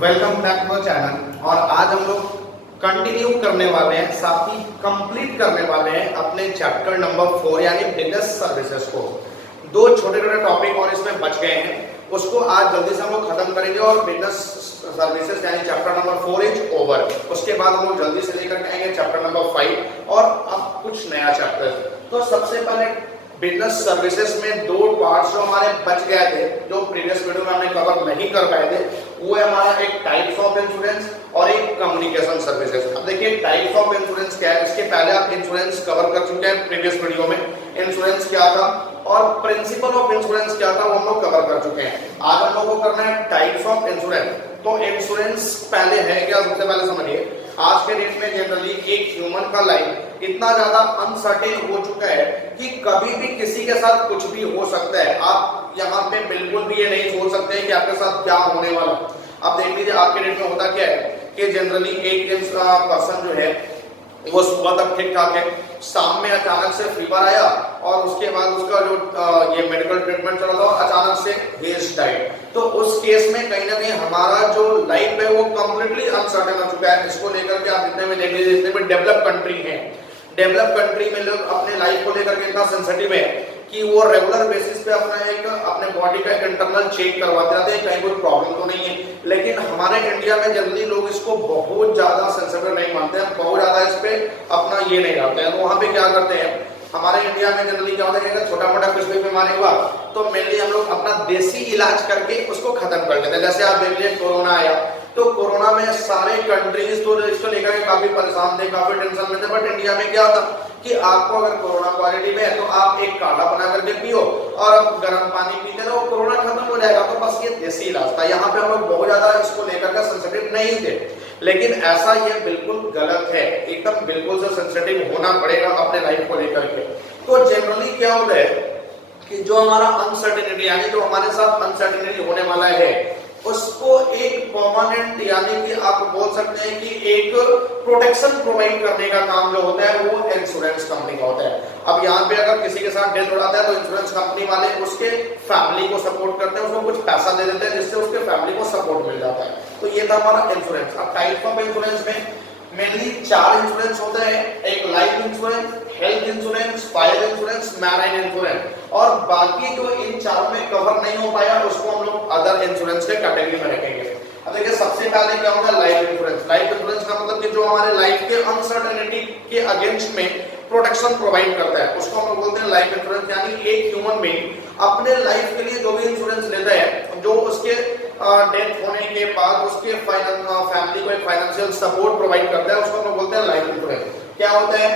Welcome back to channel. और आज हम लोग कंटिन्यू करने वाले हैं, साथ ही कंप्लीट करने वाले हैं अपने चैप्टर नंबर 4 यानी बिजनेस सर्विसेज को। दो छोटे छोटे टॉपिक और इसमें बच गए हैं, उसको आज जल्दी से हम लोग खत्म करेंगे और बिजनेस सर्विसेज यानी चैप्टर नंबर 4 इज ओवर। उसके बाद हम लोग जल्दी से लेकर के आएंगे चैप्टर नंबर 5 और अब कुछ नया चैप्टर। तो सबसे पहले बिजनेस सर्विसेज में दो पार्ट्स जो हमारे बच गए थे, जो प्रीवियस वीडियो में हमने कवर नहीं कर पाए थे, वो है हमारा एक टाइप्स ऑफ इंश्योरेंस और एक कम्युनिकेशन सर्विसेज। अब देखिए टाइप्स ऑफ इंश्योरेंस क्या है, इसके पहले आप इंश्योरेंस कवर कर चुके हैं प्रीवियस वीडियो में, इंश्योरेंस क्या था और प्रिंसिपल ऑफ इंश्योरेंस क्या था वो हम लोग कवर कर चुके हैं। आज हम लोग को करना है टाइप्स ऑफ इंश्योरेंस। तो इंश्योरेंस पहले है क्या, सबसे पहले समझिए। आज के डेट में जनरली एक ह्यूमन का लाइफ इतना ज्यादा अनसर्टेन हो चुका है कि कभी भी किसी के साथ कुछ भी हो सकता है। आप यहाँ पे बिल्कुल भी ये नहीं सोच सकते हैं कि आपके साथ क्या होने वाला। अब देख लीजिए आज के डेट में होता क्या है कि जनरली एक पर्सन जो है वो सुबह तक ठीक ठाक है, शाम में अचानक से फीवर आया और उसके बाद उसका जो ये मेडिकल ट्रीटमेंट चला था अचानक से ही इज डाइड। तो उस केस में कहीं ना कहीं हमारा जो लाइफ है वो कंप्लीटली अनसर्टेन हो चुका है। इसको लेकर के आप जितने में देख लीजिए, जितने भी डेवलप कंट्री है, डेवलप कंट्री में लोग अपने लाइफ को लेकर के इतना सेंसिटिव है कि वो रेगुलर बेसिस पे अपने बॉडी का इंटरनल चेक करवाते रहते हैं कहीं कोई प्रॉब्लम तो नहीं है। लेकिन हमारे इंडिया में जनरली लोग इसको बहुत ज्यादा सेंसिटिव नहीं मानते हैं, बहुत ज्यादा इस पे अपना ये नहीं डालते हैं। तो वहां पे क्या करते हैं, हमारे इंडिया में जनरली क्या होता है कि छोटा मोटा कुछ भी बीमारी हुआ तो मेनली हम लोग अपना देसी इलाज करके उसको खत्म कर देते हैं। जैसे आप देख लीजिए कोरोना आया, तो कोरोना में सारे कंट्रीज तो इसको लेकर के काफी परेशान थे, काफी टेंशन में थे। बट इंडिया में क्या था कि आपको अगर कोरोना पॉजिटिव है तो आप एक काढ़ा बना करके पियो और अब गर्म पानी पीते रहो, कोरोना खत्म हो जाएगा। तो बस ये देसी इलाज था। यहाँ पे हम लोग बहुत ज्यादा इसको लेकर के सेंसिटिव नहीं थे, लेकिन ऐसा ये बिल्कुल गलत है। एकदम बिल्कुल से सेंसिटिव होना पड़ेगा अपने लाइफ को लेकर के। तो जनरली क्या होता है कि जो हमारा अनसर्टेनिटी यानी जो हमारे साथ अनसर्टेनिटी होने वाला है उसको एक परमानेंट यानी कि आप बोल सकते हैं कि एक प्रोटेक्शन प्रोवाइड करने का काम जो होता है वो इंश्योरेंस कंपनी का होता है। अब यहाँ पे अगर किसी के साथ डेथ हो जाता है तो इंश्योरेंस कंपनी वाले उसके फैमिली को सपोर्ट करते हैं, उसको कुछ पैसा दे देते हैं जिससे उसके फैमिली को सपोर्ट मिल जाता है। तो ये था हमारा इंश्योरेंस। अब टाइप ऑफ इंश्योरेंस में मेनली 4 इंश्योरेंस होते हैं, एक life insurance, health insurance, fire insurance, marine insurance, और बाकी जो इन चारों में कवर नहीं हो पाया उसको हम लोग अदर इंश्योरेंस के कैटेगरी में रखेंगे। अब देखिए सबसे पहले क्या होगा लाइफ इंश्योरेंस। लाइफ इंश्योरेंस का मतलब कि जो हमारे लाइफ के अनसर्टेनिटी के अगेंस्ट में प्रोटेक्शन प्रोवाइड करता है उसको हम लोग बोलते हैं लाइफ इंश्योरेंस। यानी एक ह्यूमन बीइंग अपने लाइफ के लिए जो भी इंश्योरेंस लेता है, जो उसके डेथ होने के बाद उसके फैमिली को एक फाइनेंशियल सपोर्ट प्रोवाइड करता है, उसको हम लोग बोलते हैं लाइफ इंश्योरेंस। क्या होता है,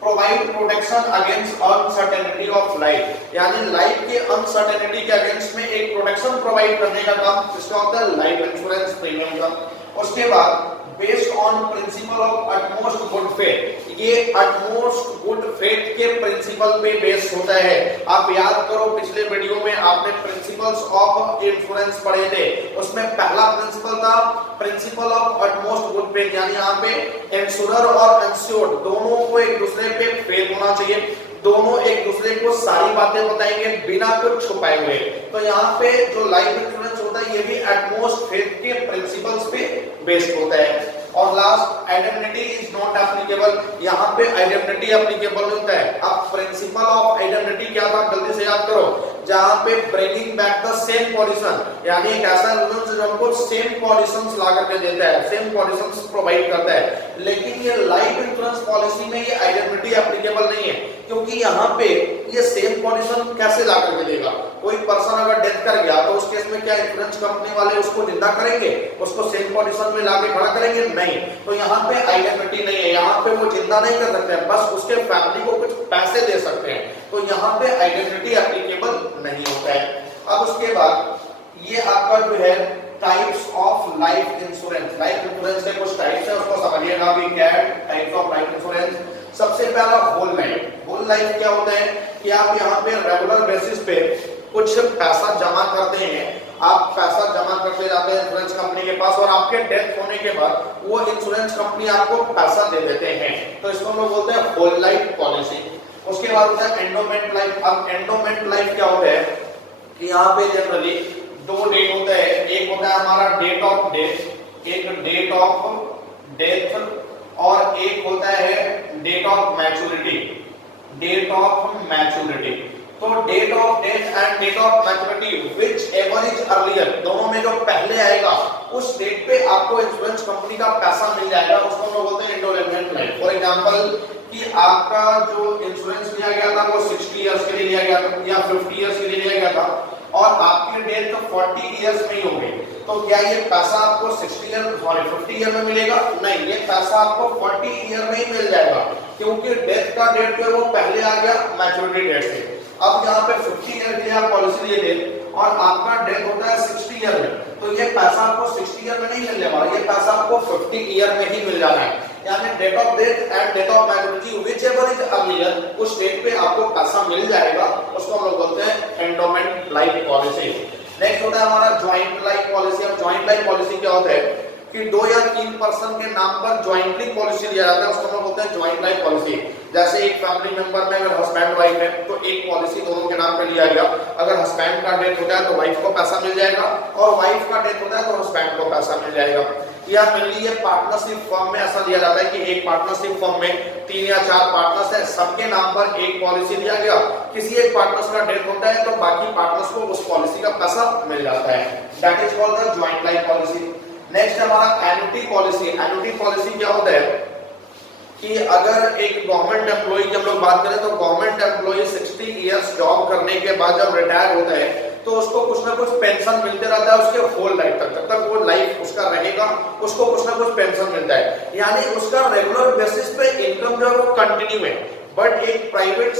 provide protection against uncertainty of life, यानी लाइफ के अनसर्टेनिटी के अगेंस्ट में एक प्रोटेक्शन प्रोवाइड करने का काम जिसका होता है लाइफ इंश्योरेंस प्रीमियम का। उसके बाद based on principle of utmost good faith, ये अटमोस्ट गुड फेथ के प्रिंसिपल पे बेस्ड होता है। आप याद करो पिछले वीडियो में आपने प्रिंसिपल्स ऑफ इंश्योरेंस पढ़े थे, उसमें पहला प्रिंसिपल था principle of utmost good faith, यानी यहाँ पे इंश्योरर और इंश्योर्ड दोनों को एक दूसरे पे फेथ होना चाहिए, दोनों एक दूसरे को सारी बातें बताएंगे बिना कुछ छुपाए हुए। तो यहाँ पे जो लाइफ इंश्योरेंस होता है ये भी एटमोस्ट फेथ के प्रिंसिपल्स पे बेस्ड होता है। और last identity is not applicable, यहाँ पे आइडेंटिटी एप्लीकेबल होता है। अब प्रिंसिपल ऑफ आइडेंटिटी क्या था जल्दी से याद करो, जहाँ पे bringing back the same position, यानी एक ऐसा इंश्योरेंस जो हमको सेम पोजीशंस ला करके देता है, सेम पोजीशंस प्रोवाइड करता है। लेकिन ये लाइफ इंश्योरेंस पॉलिसी में ये आइडेंटिटी एप्लीकेबल नहीं है, क्योंकि यहाँ पे ये सेम पोजीशन कैसे ला करके देगा। कोई पर्सन अगर डेथ कर गया तो उस केस में क्या इंश्योरेंस कंपनी वाले उसको जिंदा करेंगे, उसको सेम पोजीशन में लाके खड़ा करेंगे? नहीं। तो यहाँ पे आइडेंटिटी नहीं है, यहाँ पे वो जिंदा नहीं कर सकते हैं, बस उसके फैमिली को कुछ पैसे दे सकते हैं। तो यहाँ पे आइडेंटिटी एप्लीकेबल नहीं होता है। अब उसके बाद ये आपका जो है types of life insurance. Life insurance के कुछ टाइप्स है, उसको समझिएगा भी क्या है टाइप्स ऑफ लाइफ इंश्योरेंस। सबसे पहला होल लाइफ। होल लाइफ क्या होता है कि आप यहाँ पे रेगुलर बेसिस पे कुछ पैसा जमा करते हैं, आप पैसा जमा करते जाते हैं इंश्योरेंस कंपनी के पास और आपके डेथ होने के बाद वो इंश्योरेंस कंपनी आपको पैसा दे देते हैं। तो इसको हम लोग बोलते हैं होल लाइफ पॉलिसी। उसके बाद होता है एंडोमेंट लाइफ। अब एंडोमेंट लाइफ क्या होता है कि यहाँ पे जनरली 2 डेट होता है, एक होता है हमारा date of death date of of डेथ और एक होता है date of maturity. Date of maturity, तो date of death and date of maturity whichever is earlier, दोनों में जो पहले आएगा उस डेट पे आपको इंश्योरेंस कंपनी का पैसा मिल जाएगा, उसको हम लोग बोलते हैं एंडोमेंट क्लेम। फॉर एग्जांपल कि आपका जो इंश्योरेंस लिया गया था वो 60 इयर्स के लिए लिया गया था या 50 इयर्स के लिए लिया गया था और आपकी डेथ तो 40 इयर्स में ही हो गई, तो क्या ये पैसा आपको 50 ईयर में मिलेगा? नहीं, ये पैसा आपको 40 ईयर में ही मिल जाएगा, क्योंकि डेथ का डेट जो है वो पहले आ गया मैच्योरिटी डेट से। अब यहाँ पे 50 ईयर के लिए आप पॉलिसी लिए थे और आपका डेथ होता है 60 ईयर में, तो ये पैसा आपको 60 ईयर में नहीं मिलने वाला, ये पैसा आपको 50 ईयर में ही मिल जाना है। यानी date of death and date of maturity whichever is earlier, उस डेट पे आपको पैसा मिल जाएगा, उसको हम लोग बोलते हैं एंडोमेंट लाइफ पॉलिसी। नेक्स्ट होता है हमारा ज्वाइंट लाइफ पॉलिसी। अब ज्वाइंट लाइफ पॉलिसी क्या होता है कि 2 या 3 पर्सन के नाम पर ज्वाइंटली पॉलिसी लिया जाता है, उसको हम बोलते हैं ज्वाइंट लाइफ पॉलिसी। जैसे एक फैमिली मेंबर में अगर हस्बैंड वाइफ है तो एक पॉलिसी दोनों के नाम पे लिया गया, अगर हस्बैंड का डेथ होता है तो वाइफ को पैसा मिल जाएगा और वाइफ का डेथ होता है तो हस्बैंड को पैसा मिल जाएगा। या मेनली ये पार्टनरशिप फर्म में ऐसा दिया जाता है कि एक पार्टनरशिप फर्म में 3 या 4 पार्टनर्स है, सबके नाम पर एक पॉलिसी दिया गया, किसी एक पार्टनर्स का डेथ होता है तो बाकी पार्टनर्स को उस पॉलिसी का पैसा मिल जाता है, that is called the joint life policy. Next हमारा एन्युटी पॉलिसी। एन्युटी पॉलिसी क्या होता है कि अगर एक गवर्नमेंट एम्प्लॉय की हम लोग बात करें तो गवर्नमेंट एम्प्लॉय 60 इयर्स जॉब करने के बाद जब रिटायर होता है तो उसको कुछ ना कुछ पेंशन मिलते रहता है उसके होल लाइफ तक, जब तक वो लाइफ उसका रहेगा उसको कुछ ना कुछ पेंशन मिलता है, यानी उसका रेगुलर बेसिस पे इनकम जो है वो कंटिन्यू है। बट एक प्राइवेट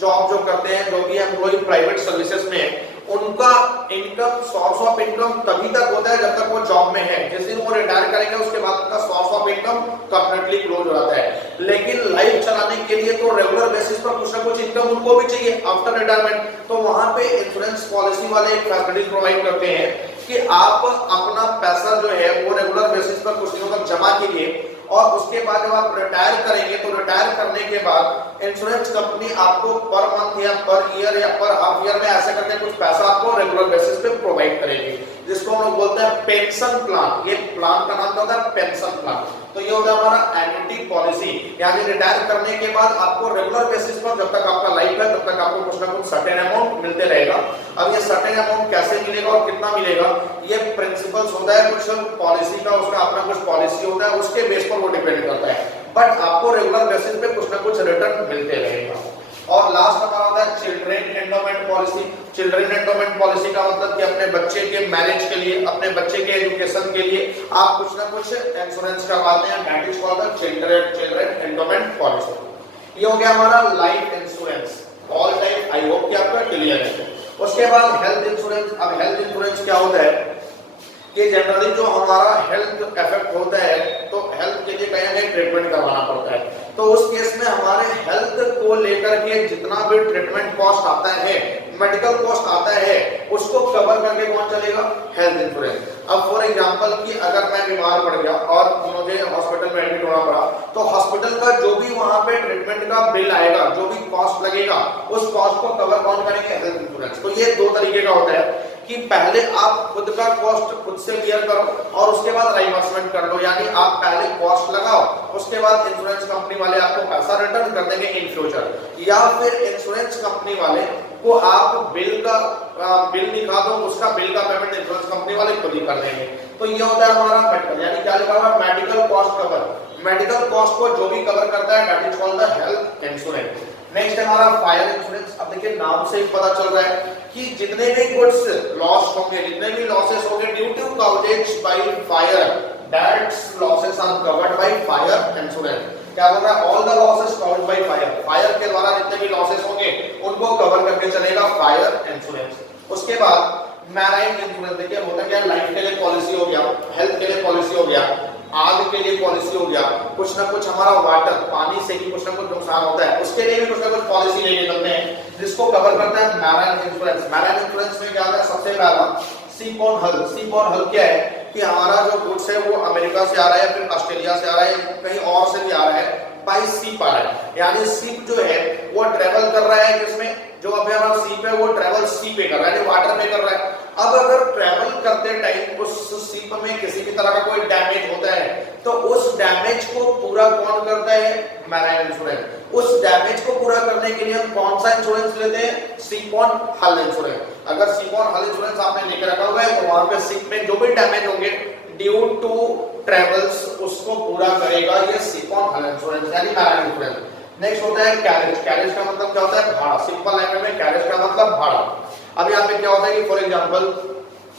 जॉब जो करते हैं, जो भी एम्प्लॉय प्राइवेट सर्विसेज में है, उनका इनकम सोर्स ऑफ इनकम तभी तक होता है जब तक वो जॉब में है, जिस दिन वो रिटायर करेंगे उसके बाद उनका source of income completely close हो जाता है। लेकिन लाइफ चलाने के लिए तो रेगुलर बेसिस पर कुछ ना कुछ इनकम उनको भी चाहिए आफ्टर रिटायरमेंट, तो वहां पे इंश्योरेंस पॉलिसी वाले एक फैसिलिटी प्रोवाइड करते हैं कि आप अपना पैसा जो है वो रेगुलर बेसिस पर कुछ दिनों तक जमा कीजिए और उसके बाद जब आप रिटायर करेंगे तो रिटायर करने के बाद इंश्योरेंस कंपनी आपको पर मंथ या पर ईयर या पर हाफ ईयर में ऐसे करके कुछ पैसा आपको रेगुलर बेसिस पे प्रोवाइड करेगी, जिसको हम लोग बोलते हैं पेंशन प्लान। ये प्लान का नाम होता है पेंशन प्लान। तो ये होता है हमारा एन्युटी पॉलिसी, यानी रिटायर करने के बाद आपको रेगुलर बेसिस पर जब तक आपका लाइफ है तब तक आपको कुछ ना कुछ सर्टेन अमाउंट मिलते रहेगा। अब ये सर्टेन अमाउंट कैसे मिलेगा और कितना मिलेगा, ये प्रिंसिपल्स होता है कुछ पॉलिसी का, उसका अपना कुछ पॉलिसी होता है, उसके बेस पर वो डिपेंड करता है, बट आपको रेगुलर बेसिस पे कुछ ना कुछ रिटर्न मिलते रहेगा। और लास्ट हमारा होता है children endowment policy. Children endowment policy का मतलब कि अपने बच्चे के मैरिज के लिए, अपने बच्चे के एजुकेशन के लिए आप कुछ ना कुछ इंश्योरेंस करवाते हैं, that is called the children endowment policy. ये हो गया हमारा लाइफ इंश्योरेंस। ऑल टाइप आई होप कि आपका क्लियर है। उसके बाद हेल्थ इंश्योरेंस। अब हेल्थ इंश्योरेंस क्या होता है कि जनरली जो हमारा हेल्थ इफेक्ट होता है तो हेल्थ के लिए कहीं ना कहीं ट्रीटमेंट करवाना पड़ता है, तो उस केस में हमारे हेल्थ को लेकर के जितना भी ट्रीटमेंट कॉस्ट आता है, मेडिकल कॉस्ट आता है, उसको कवर करके कौन चलेगा? Health insurance. अब फॉर एग्जांपल कि अगर मैं बीमार पड़ गया और मुझे हॉस्पिटल में एडमिट होना पड़ा, तो हॉस्पिटल का जो भी वहां पे ट्रीटमेंट का बिल आएगा, जो भी कॉस्ट लगेगा, उस कॉस्ट को कवर कौन करेंगे? Health insurance. तो ये 2 तरीके का होता है कि पहले आप खुद का कॉस्ट खुद से क्लियर करो और उसके बाद रिइंबर्समेंट कर लो, यानी आप पहले कॉस्ट लगाओ, उसके बाद इंश्योरेंस कंपनी वाले आपको पैसा रिटर्न कर देंगे इन फ्यूचर, या फिर इंश्योरेंस कंपनी वाले को आप बिल दिखा दो, उसका बिल का पेमेंट इंश्योरेंस कंपनी वाले खुद ही कर देंगे। तो ये होता है हमारा मेडिकल, यानी क्या लिखा हुआ? Medical cost cover. Medical cost को जो भी कवर करता है that is called the health insurance. Next है हमारा फायर इंश्योरेंस। अब देखिए नाम से ही पता चल रहा है कि जितने भी गुड्स लॉस होंगे, जितने भी लॉसेस होंगे due to coverage by fire, that's losses are covered by fire insurance. क्या बोल रहा है? All the losses covered by fire. Fire के द्वारा जितने भी लॉसेस होंगे उनको कवर करके चलेगा फायर इंश्योरेंस। उसके बाद मैराइन इंश्योरेंस। देखिए होता क्या, लाइफ के लिए पॉलिसी हो गया, हेल्थ के लिए पॉलिसी हो गया, आग के लिए पॉलिसी हो गया, कुछ ना कुछ हमारा वाटर, पानी से ही कुछ ना कुछ नुकसान होता है, उसके लिए भी कुछ ना कुछ पॉलिसी लेके चलते हैं, जिसको कवर करता है मैराइन इंश्योरेंस। मैराइन इंश्योरेंस में क्या होता है? सबसे पहला शिप ऑन हल। शिप ऑन हल क्या है कि हमारा जो गुड्स है वो अमेरिका से आ रहा है, फिर ऑस्ट्रेलिया से आ रहा है, कहीं और से भी आ रहा है, बाय शिप आ रहा है, यानी शिप जो है वो ट्रेवल कर रहा है, जिसमें जो अभी हमारा शिप है वो ट्रेवल सी पे कर रहा है, वाटर पे कर रहा है। अब अगर ट्रैवल करते टाइम उस शिप में किसी भी तरह का कोई डैमेज होता है तो उस डैमेज को पूरा कौन करता है? Marine insurance. उस डैमेज को पूरा करने के लिए हम कौन सा इंश्योरेंस लेते हैं? शिप ऑन हल इंश्योरेंस। अगर शिप ऑन हल इंश्योरेंस आपने लेकर रखा हुआ है तो वहां पे शिप में जो भी डैमेज होंगे ड्यू टू ट्रेवल्स उसको पूरा करेगा ये शिप ऑन हल इंश्योरेंस यानी मैराइन इंश्योरेंस। नेक्स्ट होता है कैरेज। कैरेज का मतलब क्या होता है? भाड़ा। सिंपल लैंग्वेज में कैरेज का मतलब भाड़ा। अब यहाँ पे क्या होता है कि फॉर एग्जांपल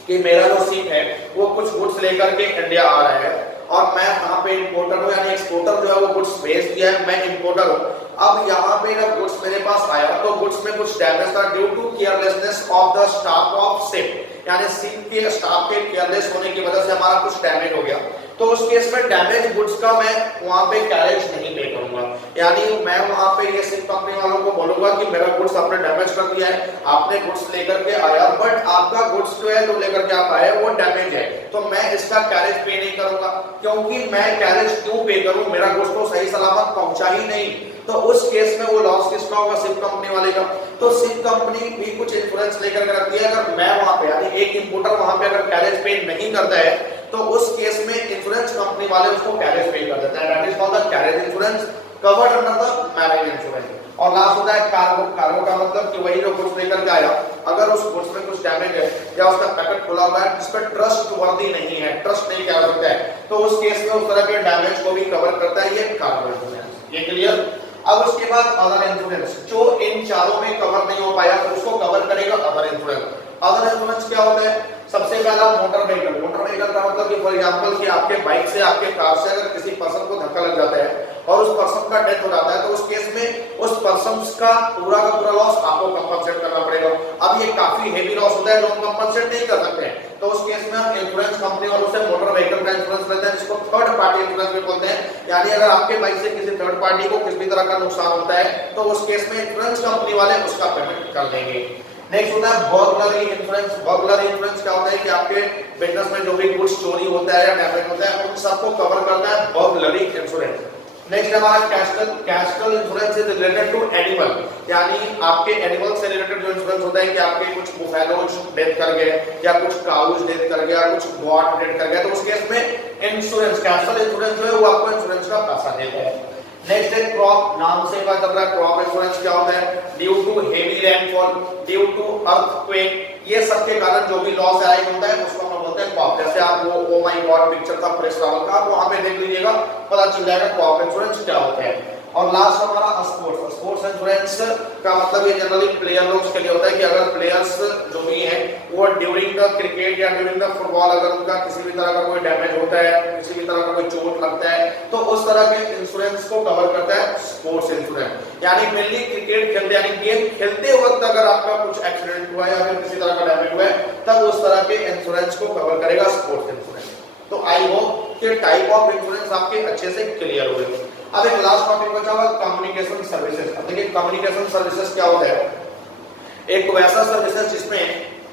कि मेरा जो शिप है वो कुछ गुड्स लेकर के इंडिया आ रहा है और मैं यहाँ पे इंपोर्टर हूँ यानी एक्सपोर्टर जो है वो गुड्स भेज दिया है, मैं इंपोर्टर हूँ। अब यहाँ पे जब गुड्स मेरे पास आया तो गुड्स में कुछ डैमेज था due to carelessness of the staff of ship, यानी शिप के स्टाफ के केयरलेस होने की वजह से हमारा कुछ डैमेज हो गया। तो उस केस में डैमेज गुड्स का मैं वहां पे कैरेज नहीं पे करूंगा, यानी मैं वहां पे ये शिप कंपनी वालों को बोलूंगा कि मेरा गुड्स आपने डैमेज कर दिया है, आपने गुड्स लेकर के आया बट आपका गुड्स जो है जो लेकर के आप आए वो डैमेज है, तो मैं इसका कैरेज पे नहीं करूंगा। क्योंकि मैं कैरेज क्यों पे करूं? मेरा गुड्स तो सही सलामत पहुंचा ही नहीं। तो उस केस में वो लॉस किसका होगा? शिप कंपनी वाले का। तो शिप कंपनी भी कुछ इंश्योरेंस लेकर के रखती है। अगर मैं वहां पे यानी एक इंपोर्टर वहां पे अगर कैरेज पे नहीं करता है तो उस केस में इंश्योरेंस कंपनी वाले उसको कैरेज पे कर देते हैं। That is called the carriage insurance covered under the marine insurance. और लास्ट होता है कार्गो। कार्गो का मतलब कि वही जो गुड्स लेकर के आया अगर उस गुड्स में कुछ डैमेज है या उसका पैकेट खुला हुआ है जिस पर ट्रस्ट वर्दी नहीं है, ट्रस्ट नहीं किया जा सकता है, तो उस केस में उस तरह के डैमेज को भी कवर करता है ये कार्गो इंश्योरेंस। ये क्लियर? अब उसके बाद अदर इंश्योरेंस, जो इन चारों में कवर नहीं हो पाया तो उसको कवर करेगा अदर इंश्योरेंस। अदर इंश्योरेंस क्या होता है? सबसे पहला मोटर व्हीकल। मोटर व्हीकल का मतलब कि फॉर एग्जांपल कि आपके बाइक से आपके कार से अगर किसी पर्सन को धक्का लग जाता है और उस पर्सन का डेथ हो जाता है तो उस केस में उस पर्सन का पूरा लॉस आपको कंपनसेट करना पड़ेगा। अब ये काफी हेवी लॉस होता है जो हम कंपनसेट नहीं कर सकते हैं, तो उस केस में हम इंश्योरेंस कंपनी वालों से मोटर व्हीकल का इंश्योरेंस लेते हैं जिसको थर्ड पार्टी इंश्योरेंस भी बोलते हैं। यानी अगर आपके बाइक से किसी थर्ड पार्टी को किसी भी तरह का नुकसान होता है तो उस केस में इंश्योरेंस कंपनी वाले उसका पेमेंट कर देंगे। नेक्स्ट होता है बर्गलरी इंश्योरेंस। बर्गलरी इंश्योरेंस क्या होता है कि आपके बिजनेस में जो भी गुड्स चोरी होता है या डैमेज होता है उन सबको कवर करता है बर्गलरी इंश्योरेंस। नेक्स्ट हमारा cattle insurance is related to animal, यानी आपके एनिमल से रिलेटेड जो इंश्योरेंस होता है कि आपके कुछ बुफेलोज डेथ कर गए या कुछ काउज डेथ कर गया, कुछ गॉट डेथ कर गया, तो उस केस में इंश्योरेंस कैस्टल इंश्योरेंस जो है वो आपको इंश्योरेंस का पैसा देता है। नेक्स्ट है क्रॉप। नाम से पता चल रहा है क्रॉप इंश्योरेंस क्या होता है? Due to heavy rainfall, due to earthquake, ये सब के कारण जो भी लॉस आया होता है उसको हम बोलते हैं क्रॉप। जैसे आप वो ओ माय गॉड पिक्चर था प्रेस रावल का, आप वहां पे देख लीजिएगा, पता चल जाएगा क्रॉप इंश्योरेंस क्या होता है। और लास्ट हमारा स्पोर्ट्स। स्पोर्ट्स इंश्योरेंस का मतलब ये जनरली प्लेयर लोग के लिए होता है कि अगर प्लेयर्स जो भी हैं वो ड्यूरिंग द क्रिकेट या ड्यूरिंग द फुटबॉल अगर उनका किसी भी तरह का कोई डैमेज होता है, किसी भी तरह का कोई चोट लगता है तो उस तरह के इंश्योरेंस को कवर करता है स्पोर्ट्स इंश्योरेंस। यानी मेनली क्रिकेट खेलते यानी गेम खेलते वक्त अगर आपका कुछ एक्सीडेंट हुआ या फिर किसी तरह का डैमेज हुआ है तब उस तरह के इंश्योरेंस को कवर करेगा स्पोर्ट्स इंश्योरेंस। तो आई होप कि टाइप ऑफ इंश्योरेंस आपके अच्छे से क्लियर हुए। अब एक लास्ट टॉपिक बचा हुआ कम्युनिकेशन सर्विसेज। अब देखिए कम्युनिकेशन सर्विसेज क्या होता है? एक वैसा सर्विसेज जिसमें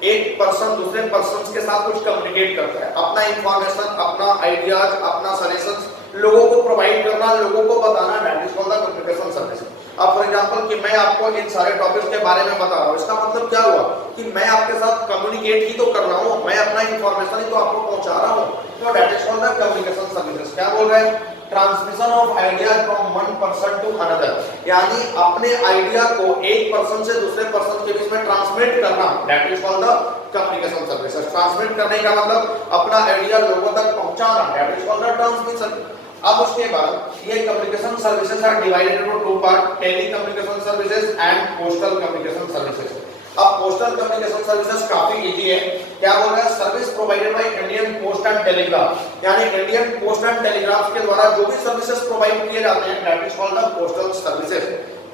एक पर्सन दूसरे पर्सन के साथ कुछ कम्युनिकेट करता है, अपना इंफॉर्मेशन, अपना आइडियाज, अपना सजेशंस लोगों को प्रोवाइड करना, लोगों को बताना, that is called the communication service. अब फॉर एग्जांपल कि मैं आपको इन सारे टॉपिक्स के बारे में बता रहा हूं, इसका मतलब क्या हुआ कि मैं आपके साथ कम्युनिकेट ही तो कर रहा हूं, मैं अपना इंफॉर्मेशन ही तो आपको पहुंचा रहा हूं, तो that is called the communication services. क्या बोल रहे हैं? Transmission of idea from one person to another, यानी अपने आइडिया को एक पर्सन से दूसरे पर्सन के बीच में ट्रांसमिट करना, that is called the communication services. Transmit करने का मतलब अपना आइडिया लोगों तक पहुंचाना, that is called the transmission. अब उसके बाद ये communication services are divided into two part, telecommunication services and postal communication services. अब पोस्टल कम्युनिकेशन सर्विसेज काफी इजी है। क्या बोल रहा है? Service provided by Indian post and telegraph, यानी इंडियन पोस्ट एंड टेलीग्राफ के द्वारा जो भी सर्विसेज प्रोवाइड किए जाते हैं that is called the postal services.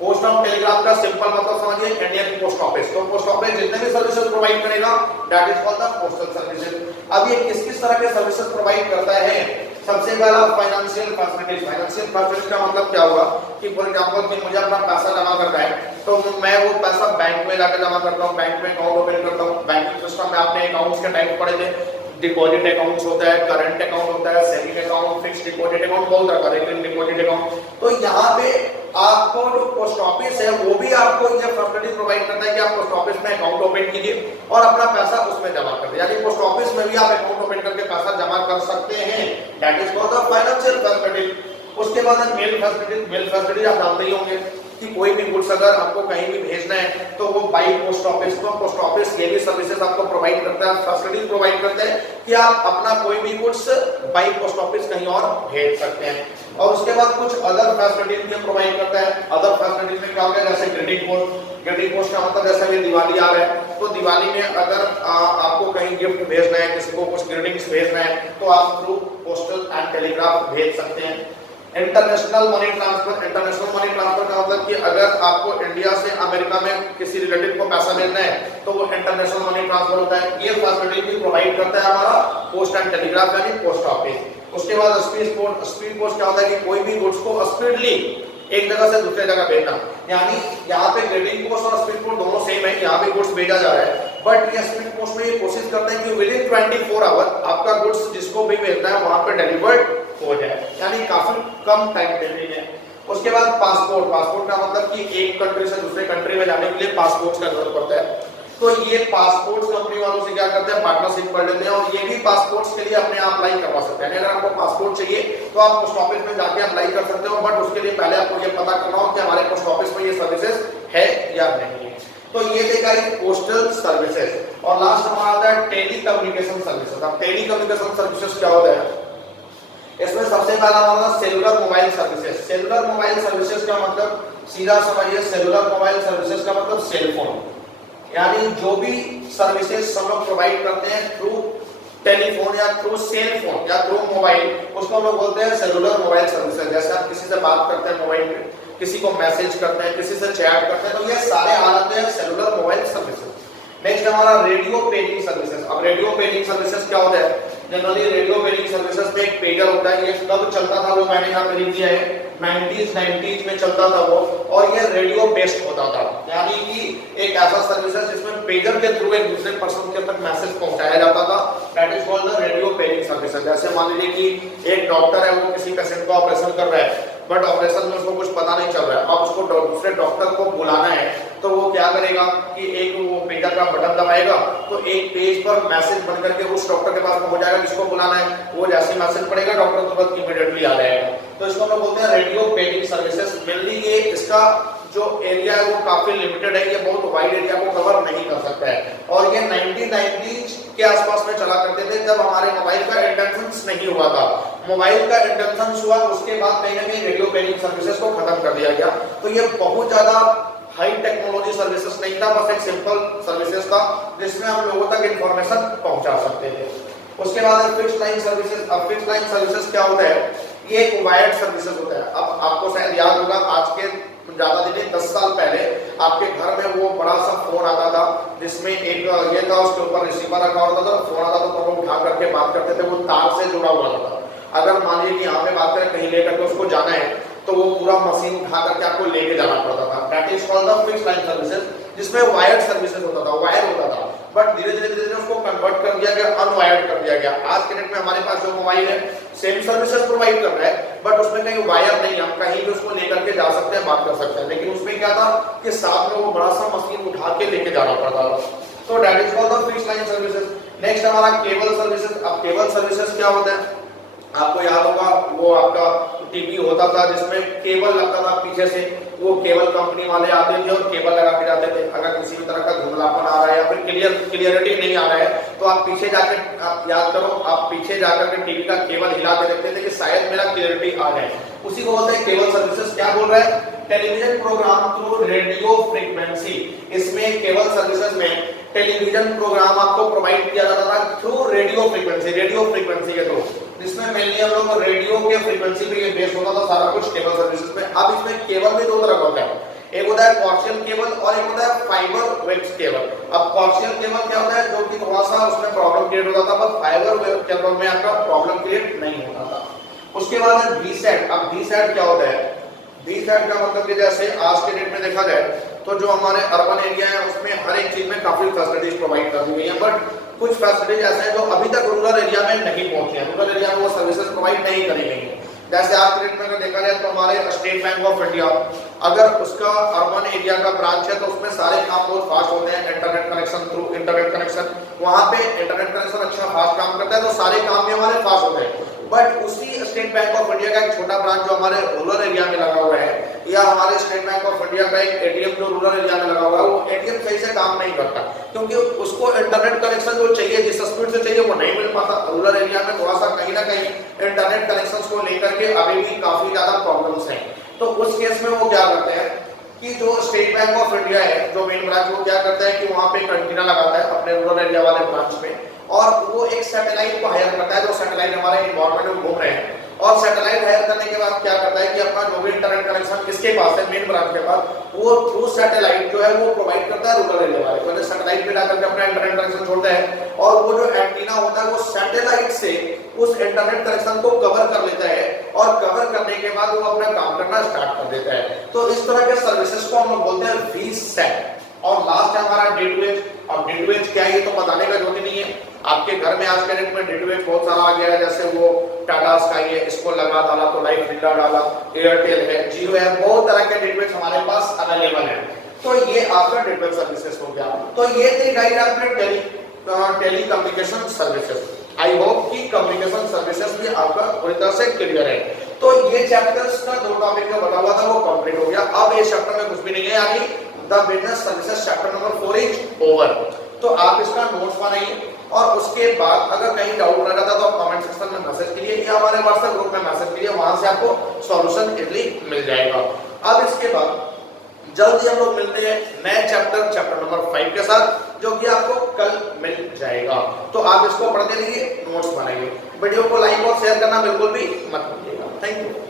Post of telegraph का सिंपल मतलब समझिए इंडियन पोस्ट ऑफिस, तो पोस्ट ऑफिस जितने भी सर्विसेज प्रोवाइड करेगा that is called the postal services. अब ये किस किस तरह के सर्विसेज प्रोवाइड करता है? सबसे पहला फाइनेंशियल फैसिलिटीज। फाइनेंशियल फैसिलिटीज का मतलब क्या हुआ कि फॉर एग्जांपल कि मुझे अपना पैसा जमा करना है तो मैं वो पैसा बैंक में लाकर जमा करता हूँ, बैंक में अकाउंट ओपन करता हूँ। बैंकिंग सिस्टम में आपने अकाउंट्स के टाइप पढ़े थे, डिपॉजिट अकाउंट्स होता है, करंट अकाउंट होता है, saving account, fixed deposit account, बहुत तरह का रेकरिंग डिपॉजिट अकाउंट। तो यहाँ पे आपको जो पोस्ट ऑफिस है वो भी आपको ये फैसिलिटी प्रोवाइड करता है कि आप पोस्ट ऑफिस में अकाउंट ओपन कीजिए और अपना पैसा उसमें जमा कर दीजिए, यानी पोस्ट ऑफिस में भी आप अकाउंट ओपन करके पैसा जमा कर सकते हैं। That is called the financial facility. उसके बाद मेल फैसिलिटी। मेल फैसिलिटी आप जानते ही होंगे कि कोई भी गुड्स अगर आपको कहीं भी भेजना है तो वो बाई पोस्ट ऑफिस, तो पोस्ट ऑफिस ये भी सर्विसेज आपको प्रोवाइड करता है, फैसिलिटी प्रोवाइड करते हैं कि आप अपना कोई भी गुड्स बाई पोस्ट ऑफिस कहीं और भेज सकते हैं। और उसके बाद कुछ अदर फैसिलिटीज भी प्रोवाइड करता है। अदर फैसिलिटीज में क्या हो गया, जैसे ग्रीटिंग पोस्ट। ग्रीटिंग पोस्ट का मतलब जैसे ये दिवाली आ रहा है तो दिवाली में अगर आपको कहीं गिफ्ट भेजना है, किसी को कुछ ग्रीटिंग्स भेजना है तो आप थ्रू पोस्टल एंड टेलीग्राफ भेज सकते हैं। International money transfer. International money transfer का मतलब कि अगर आपको इंडिया से अमेरिका में किसी रिलेटिव को पैसा भेजना है तो वो इंटरनेशनल मनी ट्रांसफर होता है। ये फैसिलिटी भी प्रोवाइड करता है हमारा पोस्ट एंड टेलीग्राफ यानी पोस्ट ऑफिस। उसके बाद स्पीड पोस्ट। स्पीड पोस्ट क्या होता है कि कोई भी गुड्स को स्पीडली एक जगह से दूसरे जगह भेजना, यानी यहाँ पे ग्रीटिंग पोस्ट और स्पीड पोस्ट दोनों सेम है, यहाँ पे गुड्स भेजा जा रहा है, बट ये स्पीड पोस्ट में ये कोशिश करते हैं कि विद इन 24 आवर आपका गुड्स जिसको भी भेजना है वहां पे डिलीवर्ड हो जाए, यानी काफी कम टाइम टेकिंग है। उसके बाद पासपोर्ट। पासपोर्ट का मतलब कि एक कंट्री से दूसरे कंट्री में जाने के लिए पासपोर्ट का जरूरत पड़ता है, तो ये पासपोर्ट कंपनी वालों से क्या करते हैं, पार्टनरशिप कर लेते हैं और ये भी पासपोर्ट्स के लिए अपने आप अप्लाई करवा सकते हैं। अगर आपको पासपोर्ट चाहिए तो आप पोस्ट ऑफिस में जाके अप्लाई कर सकते हो, बट उसके लिए पहले आपको ये पता करना हो कि हमारे पोस्ट ऑफिस में ये सर्विसेज है या नहीं है। तो ये देखा है पोस्टल सर्विसेज। और लास्ट हमारा आता है टेली कम्युनिकेशन सर्विसेज। अब टेली कम्युनिकेशन सर्विसेज क्या होता है, इसमें सबसे पहला हमारा cellular mobile services. Cellular mobile services का मतलब सीधा समझिए, सेलुलर मोबाइल सर्विसेज का मतलब सेलफोन, यानी जो भी सर्विसेज हम लोग प्रोवाइड करते हैं थ्रू टेलीफोन या थ्रू सेल फोन या थ्रू मोबाइल, उसको हम लोग बोलते हैं सेलुलर मोबाइल सर्विसेज। जैसे आप किसी से बात करते हैं मोबाइल पे, किसी को मैसेज करते हैं, किसी से चैट करते हैं, तो ये सारे आ जाते हैं सेलुलर मोबाइल सर्विसेज। नेक्स्ट हमारा रेडियो पेजिंग सर्विसेज। अब रेडियो पेजिंग सर्विसेज क्या होता है, जनरली रेडियो पेजिंग सर्विसेज में एक पेजर होता है, ये कब चलता था वो मैंने यहाँ पे लिख दिया है, 90s में चलता था वो, और ये रेडियो बेस्ड होता था, यानी कि एक ऐसा सर्विसेज जिसमें पेजर के थ्रू एक दूसरे पर्सन के तक मैसेज पहुंचाया जाता था, that is called the radio paging services. जैसे मान लीजिए कि एक डॉक्टर है, वो किसी पेशेंट का ऑपरेशन कर रहा है, बट ऑपरेशन में उसको कुछ पता नहीं चल रहा है, अब उसको दूसरे डॉक्टर को बुलाना है, तो वो क्या करेगा कि एक वो पेजर का बटन दबाएगा तो एक पेज पर मैसेज बन करके उस डॉक्टर के पास पहुंच जाएगा जिसको बुलाना है, वो जैसे मैसेज पड़ेगा डॉक्टर तुरंत इमीडिएटली आ जाएगा। तो इसको हम लोग बोलते हैं रेडियो पेजिंग सर्विसेज। मेनली ये इसका जो एरिया है वो काफी लिमिटेड है, ये बहुत वाइड एरिया को कवर नहीं कर सकता है, और ये 1990s के आसपास में चला करते थे, जब हमारे मोबाइल का इंटेंशन नहीं हुआ था। मोबाइल का इंटेंशन हुआ उसके बाद कहीं ना कहीं रेडियो पेजिंग सर्विसेज को खत्म कर दिया गया। तो ये बहुत ज्यादा हाई टेक्नोलॉजी सर्विसेज नहीं था, बस एक सिंपल सर्विसेज था जिसमें हम लोगों तक इंफॉर्मेशन पहुंचा सकते थे। उसके बाद फिक्स्ड लाइन सर्विसेज। अब फिक्स्ड लाइन सर्विसेज क्या होता है, ये एक वायर्ड सर्विसेज होता है। अब आपको शायद याद होगा, आज के ज्यादा दिन 10 साल पहले आपके घर में वो बड़ा सा फोन आता था जिसमें एक ये था, उसके ऊपर रिसीवर रखा होता था, फोन आता था तो वो उठा करके बात करते थे, वो तार से जुड़ा हुआ था। अगर मान लीजिए कि यहाँ पे बात करें, कहीं लेकर के उसको जाना है तो वो पूरा मशीन उठा करके आपको लेके जाना पड़ता था, that is called the fixed line services, जिसमें वायर्ड सर्विसेज होता था, वायर होता था, बट धीरे धीरे उसको कन्वर्ट कर दिया गया, अनवायर्ड कर दिया गया। आज के डेट में हमारे पास जो मोबाइल है सेम सर्विसेज प्रोवाइड कर रहा है, बट उसमें कहीं वायर नहीं, हम कहीं भी उसको लेकर के जा सकते हैं, बात कर सकते हैं, लेकिन उसमें क्या था कि साथ में वो बड़ा सा मशीन उठा के लेके जाना पड़ता था। तो that is called the fixed line services. Next हमारा केबल सर्विसेज। अब केबल सर्विसेज क्या होता है, आपको याद होगा वो आपका टीवी होता था जिसमें केबल लगता था पीछे से, वो केबल कंपनी वाले आते थे और केबल लगा के जाते थे। अगर किसी भी तरह का धुंधलापन आ रहा है या फिर क्लियरिटी नहीं आ रहा है तो आप पीछे जाकर, आप याद करो, आप पीछे जाकर के टीवी का केबल हिला के देखते थे कि शायद मेरा क्लियरिटी आ जाए, उसी को बोलते हैं केबल सर्विसेज। क्या बोल रहा है, television program through radio frequency. इसमें केबल सर्विसेज में टेलीविजन प्रोग्राम आपको प्रोवाइड किया जाता था through radio frequency, radio frequency के थ्रू, जिसमें मेनली हम लोग रेडियो के फ्रीक्वेंसी पे ये बेस होता था सारा कुछ केबल सर्विसेज में। अब इसमें केबल भी दो तरह का होता है, एक होता है कोएक्सियल केबल और एक होता है फाइबर वेव्स केबल। अब कोएक्सियल केबल क्या होता है, जो कि थोड़ा सा उसमें प्रॉब्लम क्रिएट होता था, पर फाइबर वेव केबल में आपका प्रॉब्लम क्रिएट नहीं होता था। उसके बाद है वीसैट। अब वीसैट क्या होता है, वीसैट का मतलब कि जैसे आज के डेट में देखा जाए तो जो हमारे अर्बन एरिया है उसमें हर एक चीज में काफी फैसिलिटीज प्रोवाइड कर दी गई है, बट कुछ फैसिलिटीज ऐसे हैं जो अभी तक रूरल एरिया में नहीं पहुंची है, रूरल एरिया में वो सर्विसेज प्रोवाइड नहीं करी गई है। जैसे आज के डेट में अगर देखा जाए तो हमारे स्टेट बैंक ऑफ इंडिया अगर उसका अर्बन एरिया का ब्रांच है तो उसमें सारे काम बहुत फास्ट होते हैं, internet connection through internet connection, वहां पे इंटरनेट कनेक्शन अच्छा फास्ट काम करता है तो सारे काम भी हमारे फास्ट होते हैं। बट उसी स्टेट बैंक ऑफ इंडिया का एक छोटा ब्रांच जो हमारे रूरल एरिया में लगा हुआ है, या हमारे स्टेट बैंक ऑफ इंडिया का एक एटीएम जो रूरल एरिया में लगा हुआ है, वो एटीएम सही से काम नहीं करता क्योंकि उसको इंटरनेट कनेक्शन जो चाहिए, जिस स्पीड से चाहिए वो नहीं मिल पाता। रूरल एरिया में थोड़ा सा कहीं ना कहीं इंटरनेट कनेक्शन को लेकर के अभी भी काफी ज्यादा प्रॉब्लम्स हैं। तो उस केस में वो क्या करते हैं कि जो स्टेट बैंक ऑफ इंडिया है जो मेन ब्रांच, वो क्या करता है कि वहां पे एक एंटीना लगाता है अपने रूरल एरिया वाले ब्रांच में, और वो एक सैटेलाइट को हायर करता है, जो सैटेलाइट हमारे एनवायरनमेंट में घूम रहे हैं, और सैटेलाइट हायर करने के बाद क्या करता है कि अपना जो भी इंटरनेट कनेक्शन किसके पास है, मेन ब्रांच के पास, वो थ्रू सैटेलाइट जो है वो प्रोवाइड करता है रूरल एरिया वाले को। सैटेलाइट पे डालकर के अपना इंटरनेट कनेक्शन छोड़ता है, और वो जो एंटीना होता है वो सैटेलाइट से उस इंटरनेट कनेक्शन को कवर कर लेता है, और कवर करने के बाद वो अपना काम करना स्टार्ट कर देता है। तो इस तरह के सर्विसेज को हम लोग बोलते हैं वीसैट। और लास्ट है हमारा D2H। अब D2H क्या है ये तो बताने का जरूरत नहीं है, आपके घर में आज के डेट में D2H बहुत सारा आ गया है, जैसे वो टाटा स्काई है, इसको लगा डाला तो लाइफ बिल्डा डाला, एयरटेल है, जियो है, बहुत तरह के D2H हमारे पास अवेलेबल है। तो ये आपका D2H सर्विसेज हो गया। तो ये थी गाइड आपने telecommunication services. I hope कि कम्युनिकेशन सर्विसेज भी आपका पूरी तरह से क्लियर है। तो ये चैप्टर्स का दो टॉपिक का बता हुआ था वो कंप्लीट हो गया। अब ये चैप्टर में कुछ भी नहीं है, यानी the business services chapter number 4 is over. तो आप इसका नोट्स बनाइए, और उसके बाद अगर कहीं डाउट रह जाता तो आप कमेंट सेक्शन में मैसेज करिए या हमारे व्हाट्सएप ग्रुप में मैसेज करिए, वहां से आपको सॉल्यूशन इजीली मिल जाएगा। अब इसके बाद जल्दी हम लोग मिलते हैं नए चैप्टर नंबर 5 के साथ, जो कि आपको कल मिल जाएगा। तो आप इसको पढ़ते रहिए, नोट्स बनाइए, वीडियो को लाइक और शेयर करना बिल्कुल भी मत भूलिएगा। Thank you.